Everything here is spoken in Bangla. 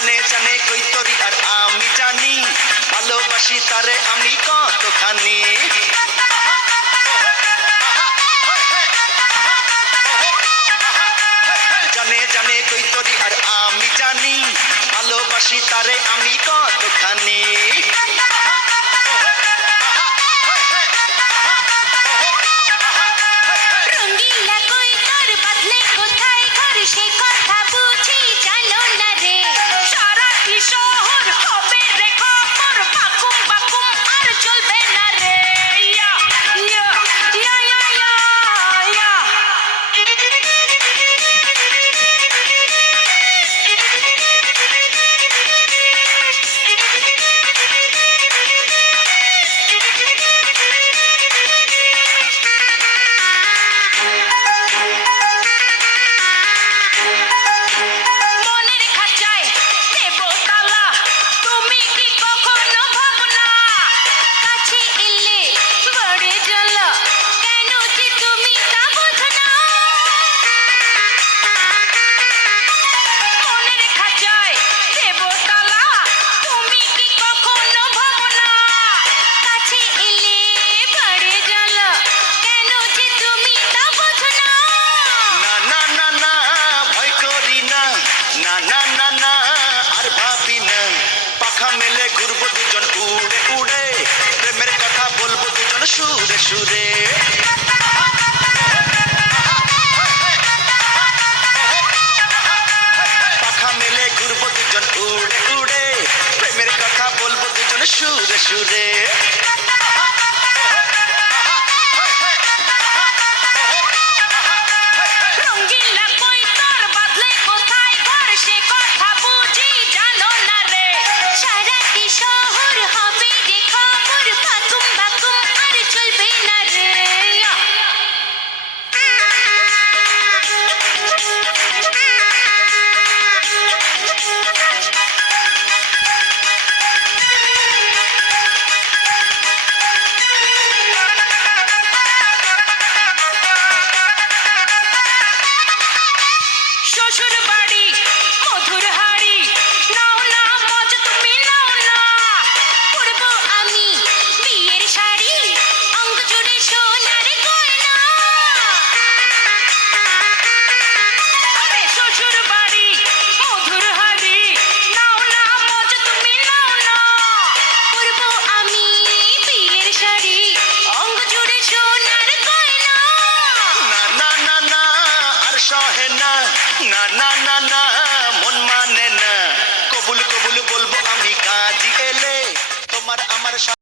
জানে জানে কই তরি আর আমি জানি ভালোবাসি তারে আমি কতখানি জানে জানে কই তরি আর আমি জানি ভালোবাসি তারে আমি কতখানি মেলে ঘুরবো দুজন উড়ে উড়ে প্রেমের কথা বলবো দুজন সুরে সুরে পাখা মেলে ঘুরবো দুজন উড়ে উড়ে প্রেমের কথা বলবো দুজন সুরে সুরে না না না না মন মানে না কবুল কবুল বলবো আমি কাজী এলে তোমার আমার